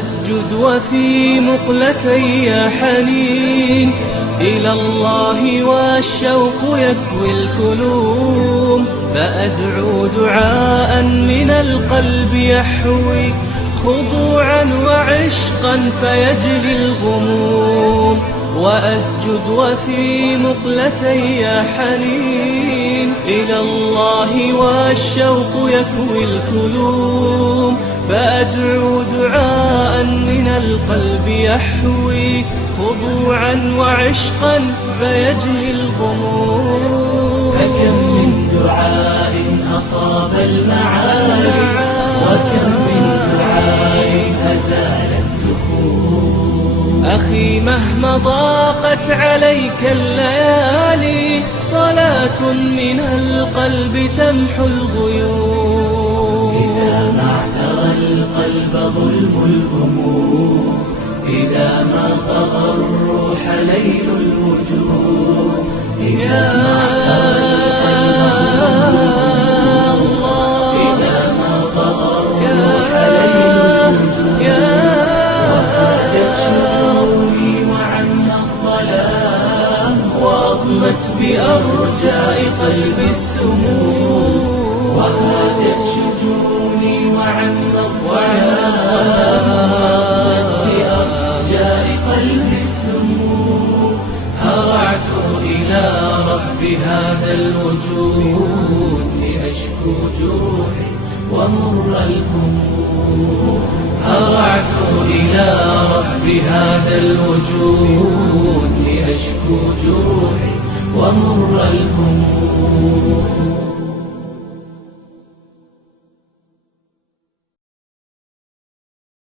وأسجد وفي مقلتي حنين إلى الله والشوق يكوي الكلوم، فأدعو دعاء من القلب يحوي خضوعا وعشقا فيجلي الغموم. وأسجد وفي مقلتي حنين إلى الله والشوق يكوي الكلوم، فأدعو دعاء من القلب يحوي خضوعا وعشقا فيجلي الغموم. فكم من دعاء أصاب المعالي، وكم من دعاء أزال الجفون. أخي مهما ضاقت عليك الليالي، صلاة من القلب تمحو الغيوم. إذا ما اعترى القلب ظلم الهموم، إذا ما طغى الروح ليل الوجوه، إذا ما اعترى بأرجاء قلبي السموم، وهاجت شجوني وعم الظلام، وهاجت بأرجاء قلبي السموم. هرعت إلى رب هذا الوجود لأشكو جروحي ومر الهموم. هرعت إلى رب هذا الوجود لأشكو جروحي ومر الهموم.